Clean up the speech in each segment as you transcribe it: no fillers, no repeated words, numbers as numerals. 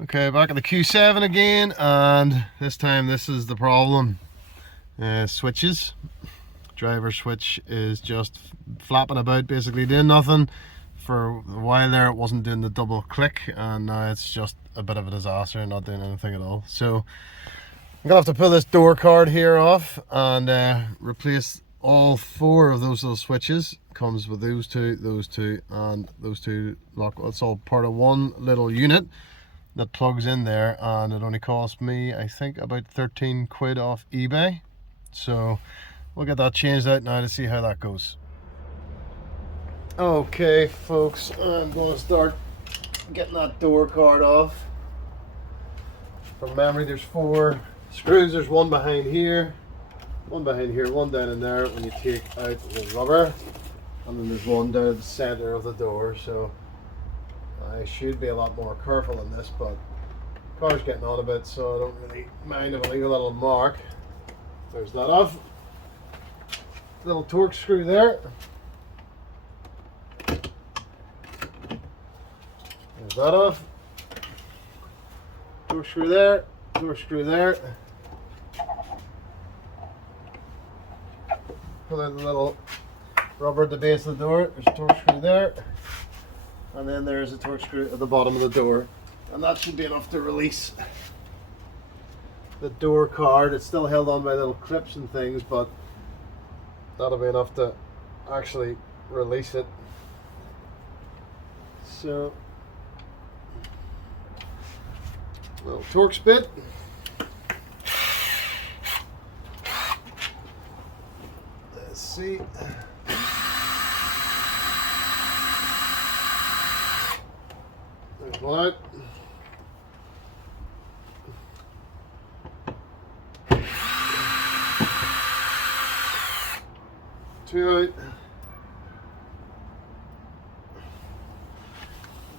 Okay, back at the Q7 again, and this time this is the problem. Switches. Driver switch is just flapping about, basically doing nothing. For a while there it wasn't doing the double click, and now it's just a bit of a disaster and not doing anything at all. So I'm gonna have to pull this door card here off and replace all four of those little switches. Comes with those two, and those two lock. It's all part of one little unit that plugs in there, and it only cost me, I think, about 13 quid off eBay. So we'll get that changed out now to see how that goes. Okay folks, I'm going to start getting that door card off. From memory, there's 4 screws. There's one behind here, one behind here, one down in there when you take out the rubber, and then there's one down at the center of the door. So I should be a lot more careful in this, but the car's getting on a bit, so I don't really mind if I leave a little mark. There's that off. Little torque screw there. There's that off. Torque screw there. Torque screw there. Pull out the little rubber at the base of the door. There's a torque screw there. And then there's a torque screw at the bottom of the door, and that should be enough to release the door card. It's still held on by little clips and things, but that'll be enough to actually release it. So, little Torx bit. Let's see. There's one out. Two out.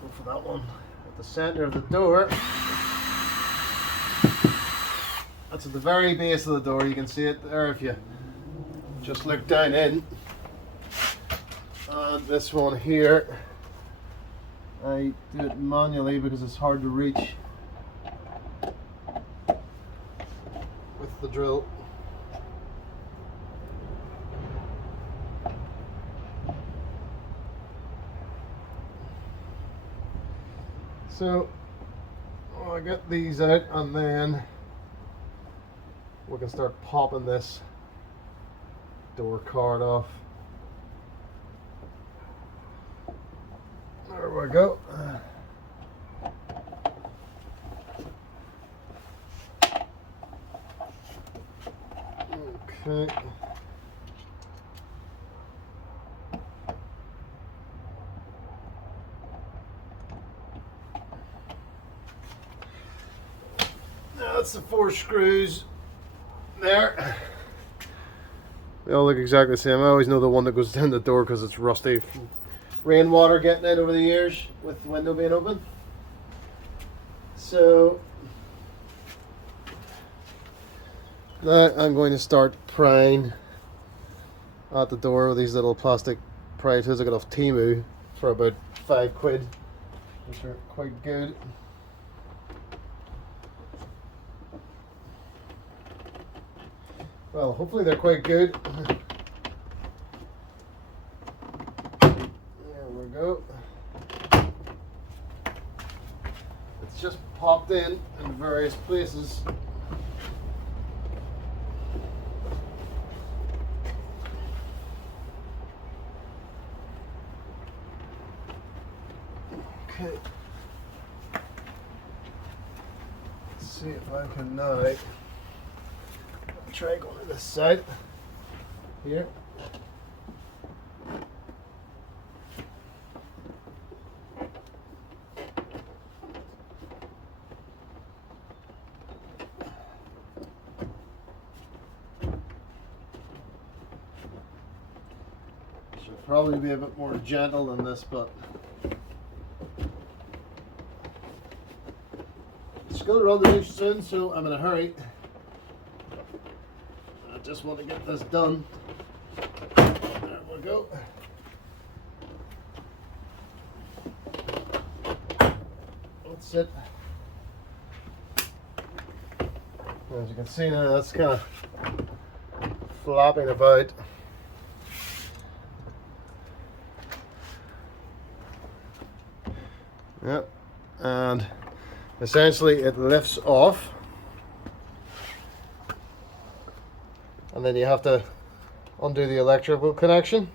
Go for that one at the center of the door. That's at the very base of the door. You can see it there if you just look down in. And this one here, I do it manually because it's hard to reach with the drill. So I get these out, and then we can start popping this door card off. There we go. Okay. Now that's the 4 screws there. They all look exactly the same. I always know the one that goes down the door because it's rusty. Rainwater getting in over the years with the window being open. So now I'm going to start prying at the door with these little plastic pry tools I got off Temu for about 5 quid, which are quite good. Well, hopefully they're quite good. Go. It's just popped in various places. Okay. Let's see if I can now try going to this side here. Should probably be a bit more gentle than this, but it's going to run the roof soon, so I'm in a hurry. I just want to get this done. There we go. That's it. As you can see now, that's kind of flopping about. Yep, and essentially it lifts off, and then you have to undo the electrical connection,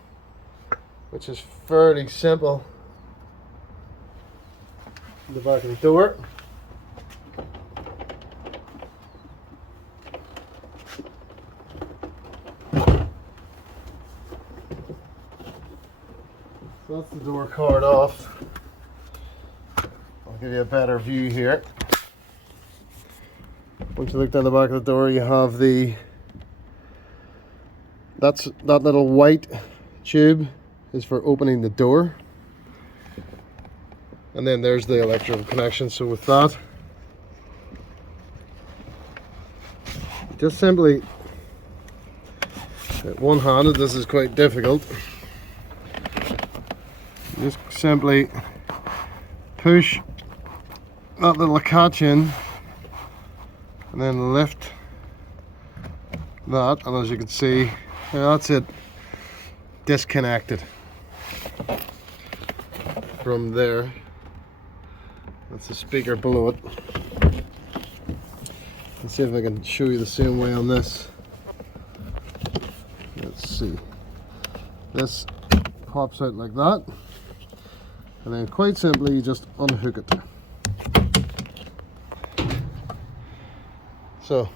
which is fairly simple. In the back of the door. So that's the door card off. I'll give you a better view here. Once you look down the back of the door, you have that little white tube is for opening the door. And then there's the electrical connection. So with that, just simply one-handed, this is quite difficult. Just simply push that little catch in and then lift that, and as you can see, that's it, disconnected from there. That's the speaker below it. Let's see if I can show you the same way on this. Let's see. This pops out like that, and then quite simply you just unhook it. So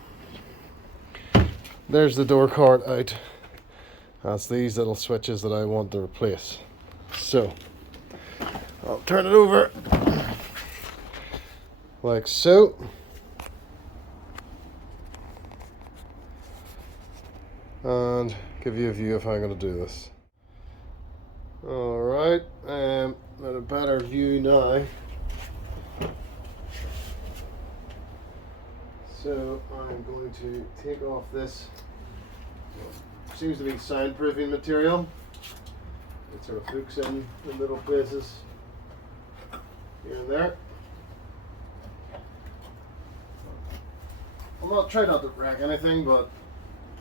there's the door card out. That's these little switches that I want to replace. So I'll turn it over like so. And give you a view of how I'm going to do this. Alright, at a better view now. So I'm going to take off this, seems to be soundproofing material. It sort of hooks in little places here and there. I'm not trying not to wreck anything, but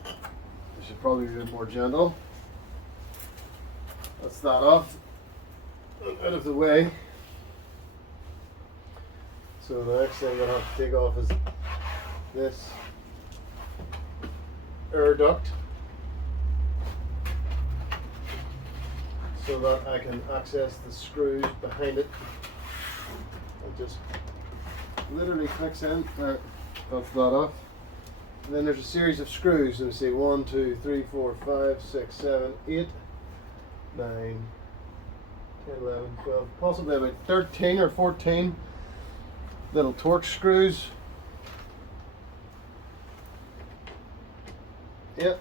I should probably be a bit more gentle. That's that off, out of the way. So the next thing I'm going to have to take off is this air duct, so that I can access the screws behind it. It just literally clicks in. Right, that's that off. And then there's a series of screws. Let me see, 1, 2, 3, 4, 5, 6, 7, 8, 9, 10, 11, 12, possibly about 13 or 14 little torque screws. Yep,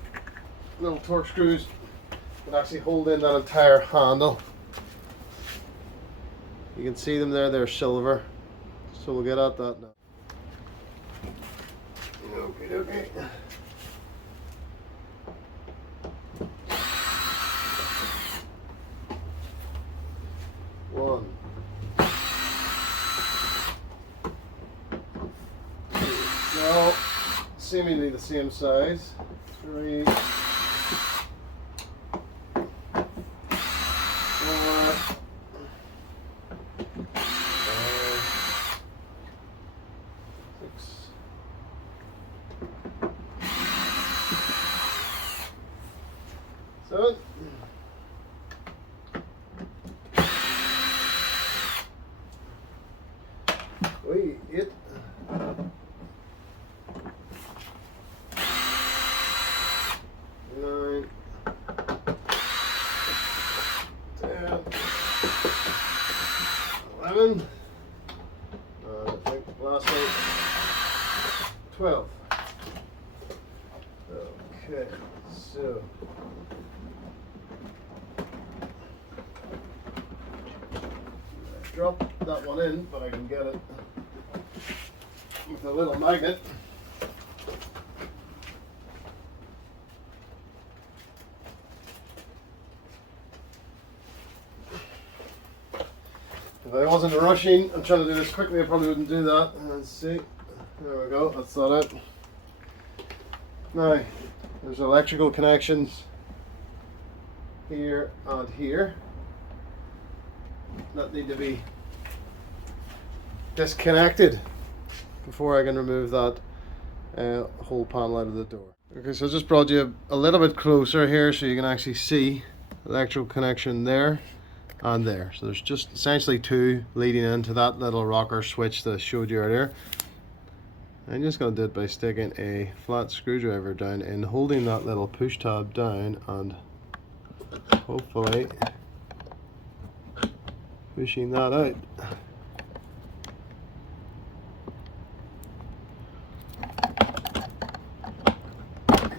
little torque screws that actually hold in that entire handle. You can see them there, they're silver. So we'll get at that now. Okay. One. Now, seemingly the same size. 3. 4. 6. 7. 8. 9. 10. 11. I think last one. 12. Okay, so drop that one in, but I can get it with a little magnet. If I wasn't rushing and trying to do this quickly, I probably wouldn't do that. Let's see. There we go. That's that out. Now, there's electrical connections here and here that need to be disconnected before I can remove that whole panel out of the door. Okay, so I just brought you a little bit closer here so you can actually see electrical connection there and there. So there's just essentially two leading into that little rocker switch that I showed you earlier. I'm just going to do it by sticking a flat screwdriver down and holding that little push tab down and hopefully pushing that out.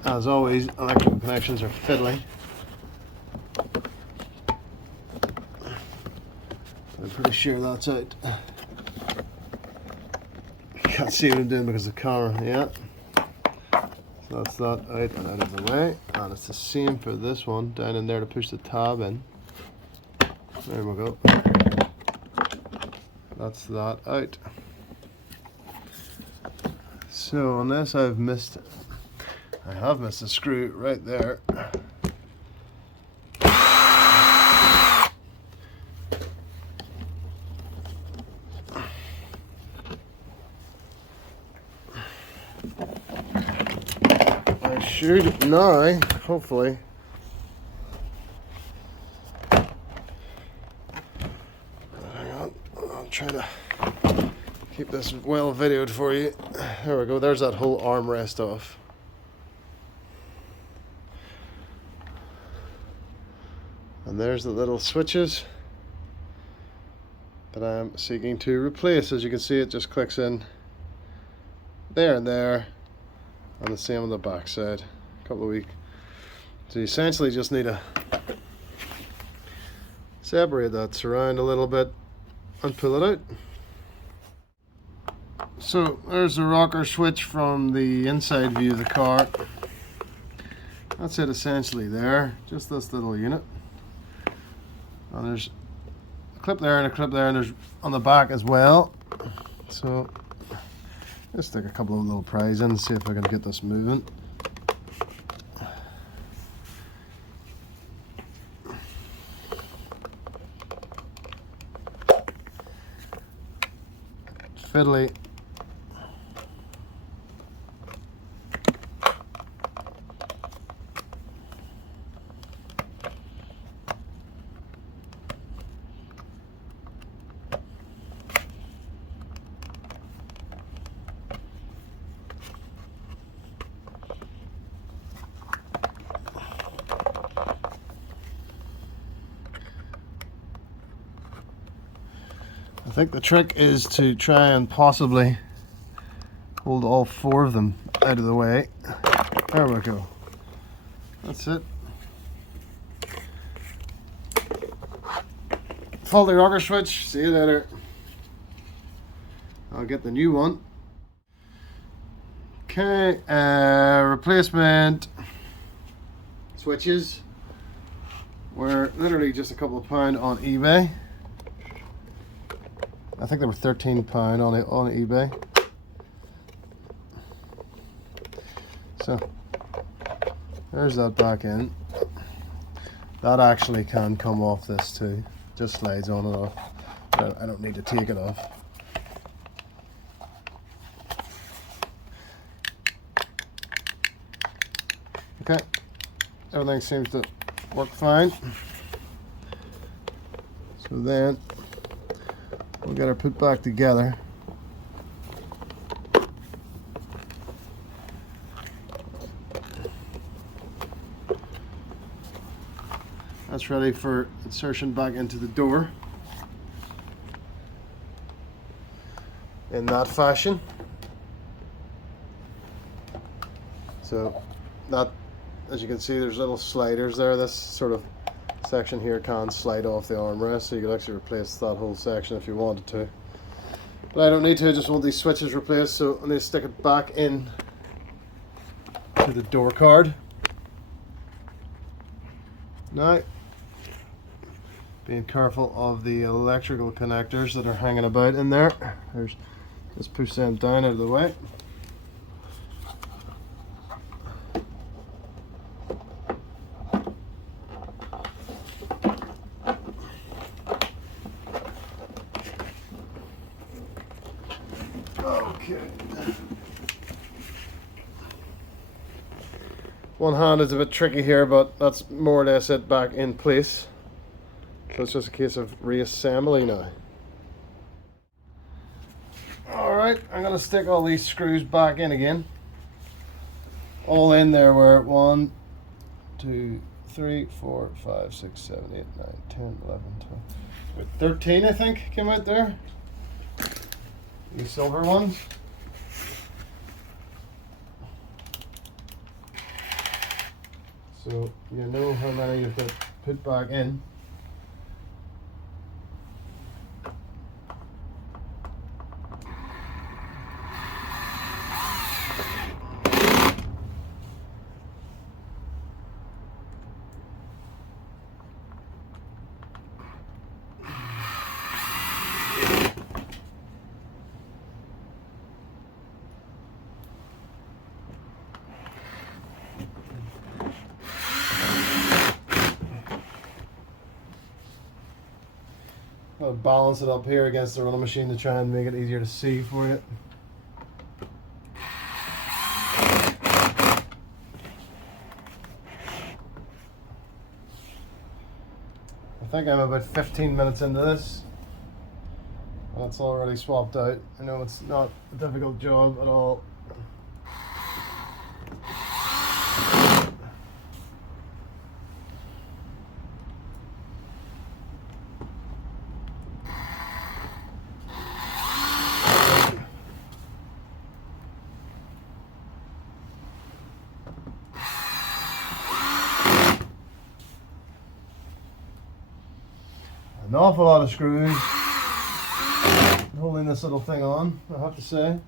As always, electrical connections are fiddly. I'm pretty sure that's out. Can't see what I'm doing because of the camera. Yeah. So that's that out and out of the way. And it's the same for this one down in there to push the tab in. There we go. That's that out. So unless I have missed a screw right there. I should now, hopefully. Hang on, I'll try to keep this well videoed for you. There we go, there's that whole armrest off. And there's the little switches that I'm seeking to replace. As you can see, it just clicks in there and there, and the same on the back side. A couple of weeks. So you essentially just need to separate that surround a little bit and pull it out. So there's the rocker switch from the inside view of the car. That's it essentially there, just this little unit. And there's a clip there and a clip there, and there's on the back as well. So let's stick a couple of little pries in and see if I can get this moving. Fiddly. I think the trick is to try and possibly hold all four of them out of the way. There we go. That's it. Faulty rocker switch. See you later. I'll get the new one. Okay, replacement switches were literally just a couple of pound on eBay. I think they were £13 on eBay. So there's that back end. That actually can come off this too. Just slides on and off. I don't need to take it off. Okay, everything seems to work fine. So then we'll get her put back together. That's ready for insertion back into the door in that fashion. So that, as you can see, there's little sliders there. This sort of section here can slide off the armrest, so you could actually replace that whole section if you wanted to. But I don't need to, I just want these switches replaced, so I need to stick it back in to the door card. Now, being careful of the electrical connectors that are hanging about in there. Just push them down out of the way. Okay. One hand is a bit tricky here, but that's more or less it back in place. So it's just a case of reassembly now. Alright, I'm going to stick all these screws back in again. All in there were 1, 2, 3, 4, 5, 6, 7, 8, 9, 10, 11, 12. With 13 I think came out there. These silver ones. So you know how many you've got to put back in. I'll balance it up here against the running machine to try and make it easier to see for you. I think I'm about 15 minutes into this, and it's already swapped out. I know it's not a difficult job at all. An awful lot of screws holding this little thing on, I have to say.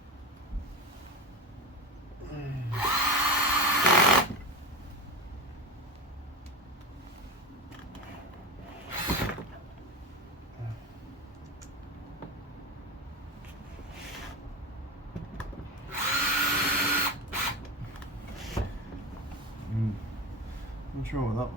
What's wrong with that one?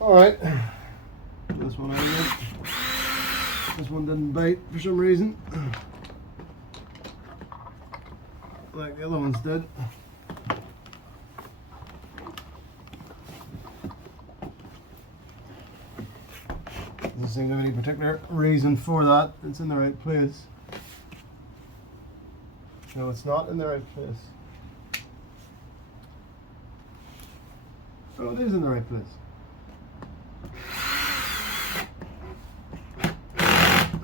Alright, this one out of it. This one didn't bite for some reason, like the other ones did. Doesn't seem to have any particular reason for that. It's in the right place. No, it's not in the right place. Oh, it is in the right place.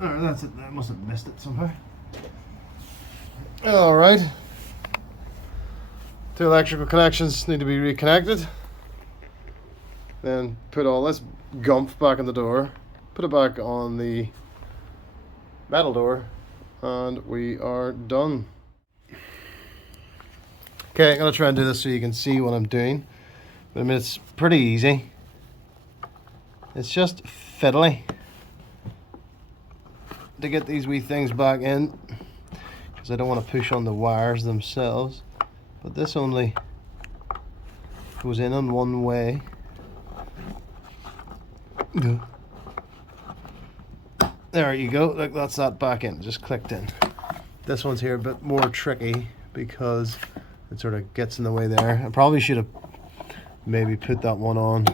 Oh, that's it. I must have missed it somehow. Alright. 2 electrical connections need to be reconnected. Then put all this gump back in the door. Put it back on the metal door. And we are done. Okay, I'm going to try and do this so you can see what I'm doing. But I mean, it's pretty easy. It's just fiddly to get these wee things back in, because I don't want to push on the wires themselves, but this only goes in on one way. There you go, look, that's that back in, just clicked in. This one's here a bit more tricky because it sort of gets in the way there. I probably should have maybe put that one on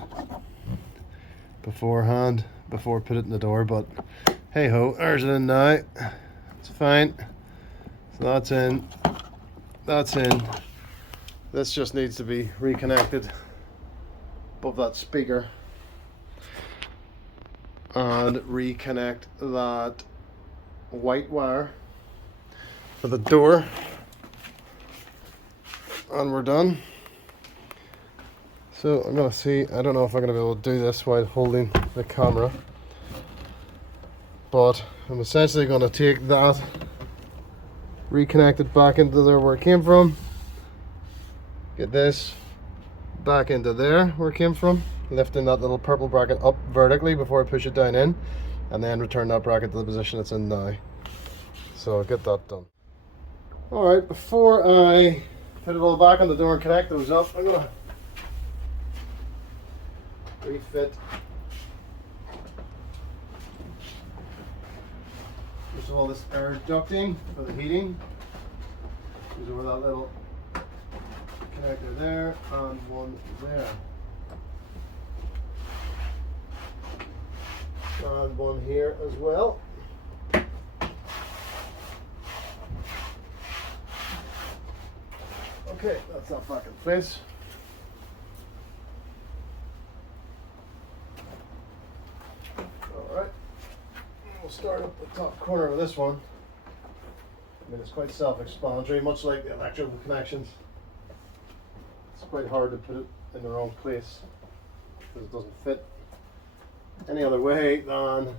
beforehand before I put it in the door, but hey ho, there's it in now. It's fine. So that's in. That's in. This just needs to be reconnected above that speaker. And reconnect that white wire for the door. And we're done. So I'm gonna see, I don't know if I'm gonna be able to do this while holding the camera. But I'm essentially going to take that reconnect it back into there where it came from. Get this back into there where it came from, lifting that little purple bracket up vertically before I push it down in, and then return that bracket to the position it's in now. So I'll get that done. Alright, before I put it all back on the door and connect those up, I'm going to refit first of all this air ducting for the heating. Goes over that little connector there and one there. And one here as well. Okay, that's that back in place. Alright, we'll start up the top corner of this one. I mean, it's quite self-explanatory, much like the electrical connections. It's quite hard to put it in the wrong place because it doesn't fit any other way than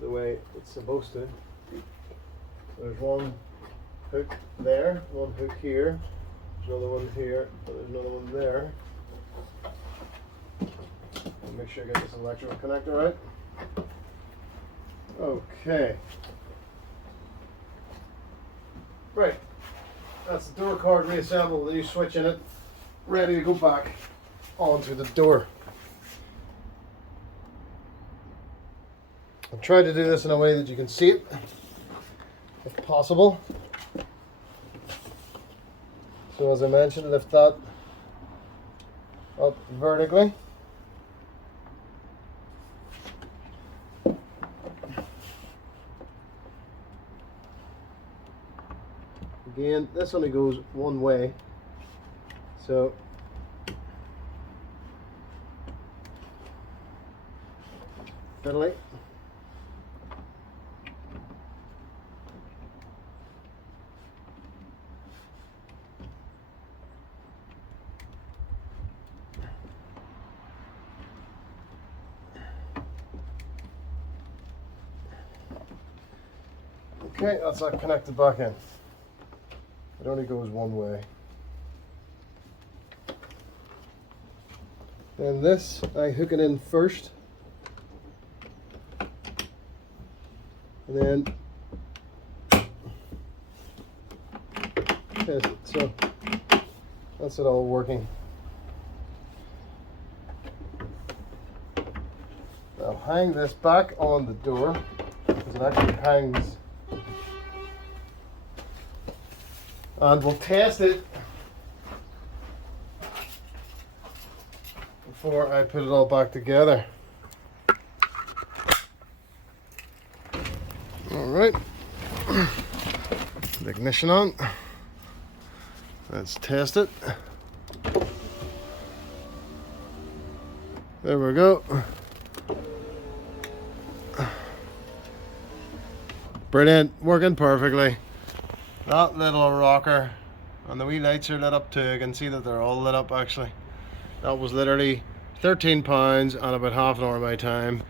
the way it's supposed to. There's one hook there, one hook here, there's another one here, but there's another one there. I'll make sure I get this electrical connector right. Okay. Right, that's the door card reassembled with a new switch in it, ready to go back onto the door. I'll try to do this in a way that you can see it, if possible. So as I mentioned, lift that up vertically. Again, this only goes one way, so fiddly. Okay, that's that connected back in. It only goes one way. Then this, I hook it in first. And then test it. So that's it all working. I'll hang this back on the door because it actually hangs. And we'll test it before I put it all back together. Alright, the ignition on. Let's test it. There we go. Brilliant, working perfectly. That little rocker and the wee lights are lit up too. I can see that they're all lit up actually. That was literally £13 and about half an hour of my time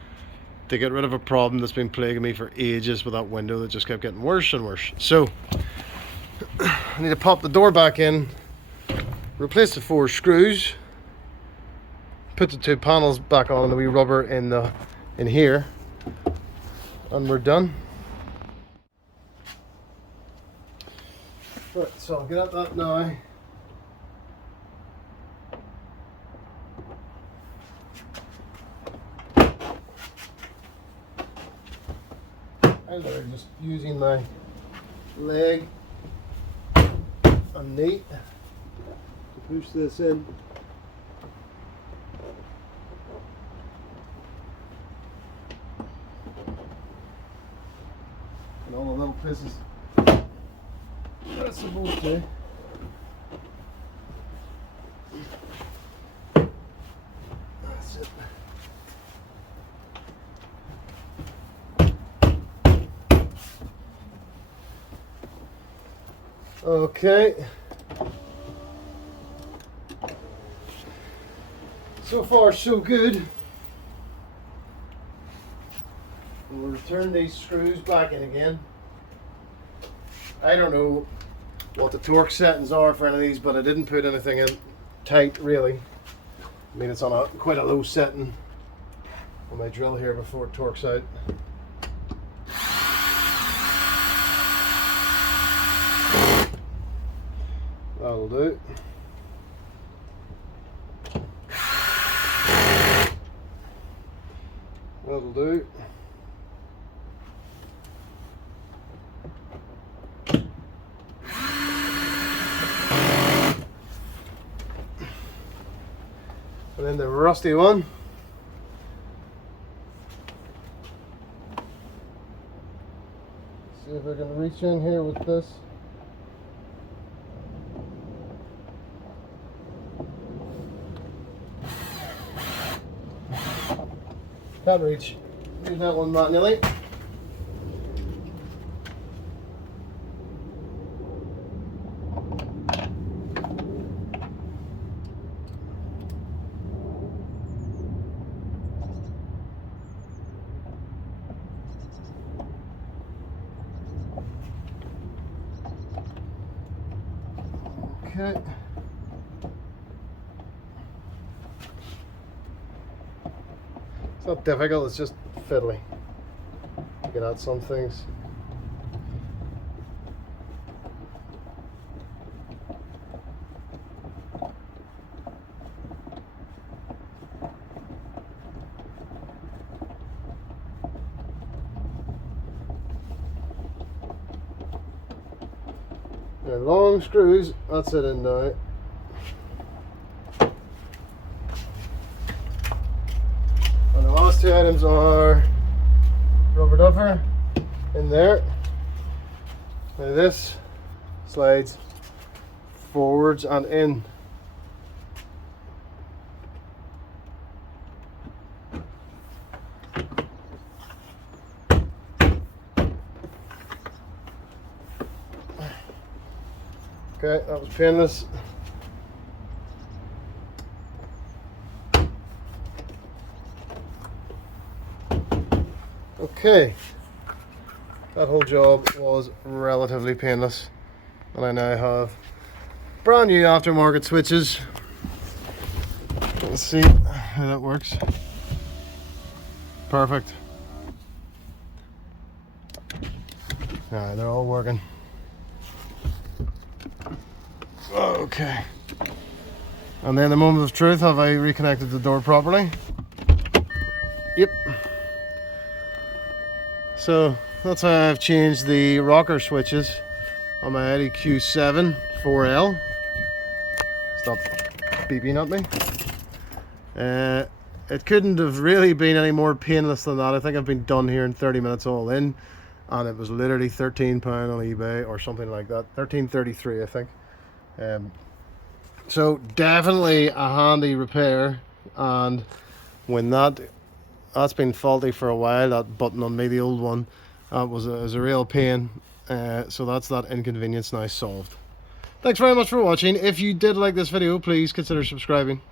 to get rid of a problem that's been plaguing me for ages with that window that just kept getting worse and worse. So I need to pop the door back in, replace the 4 screws, put the 2 panels back on and the wee rubber in here, and we're done. Right, so I'll get at that now. I'm just using my leg and knee to push this in. And all the little pieces that's supposed to. That's it. Okay. So far so good. We'll return these screws back in again. I don't know what the torque settings are for any of these, but I didn't put anything in tight really. I mean, it's on quite a low setting on my drill here before it torques out. That'll do. That'll do. And then the rusty one. See if I can reach in here with this. Can't reach. Do that one manually. Okay. It's not difficult, it's just fiddly. You can add some things. Now, long screws, that's it in now. And the last two items are rubber duffer in there. Now this slides forwards and in. Okay, that was painless. Okay, that whole job was relatively painless, and I now have brand new aftermarket switches. Let's see how that works. Perfect. Alright, they're all working. Okay. And then the moment of truth, have I reconnected the door properly? Yep. So that's how I've changed the rocker switches on my Audi Q7 4L. Stop beeping at me. It couldn't have really been any more painless than that. I think I've been done here in 30 minutes all in, and it was literally £13 on eBay or something like that. $13.33 I think. So definitely a handy repair, and when that's been faulty for a while, that button on me, the old one, was a real pain. So that's that inconvenience now solved. Thanks very much for watching. If you did like this video, please consider subscribing.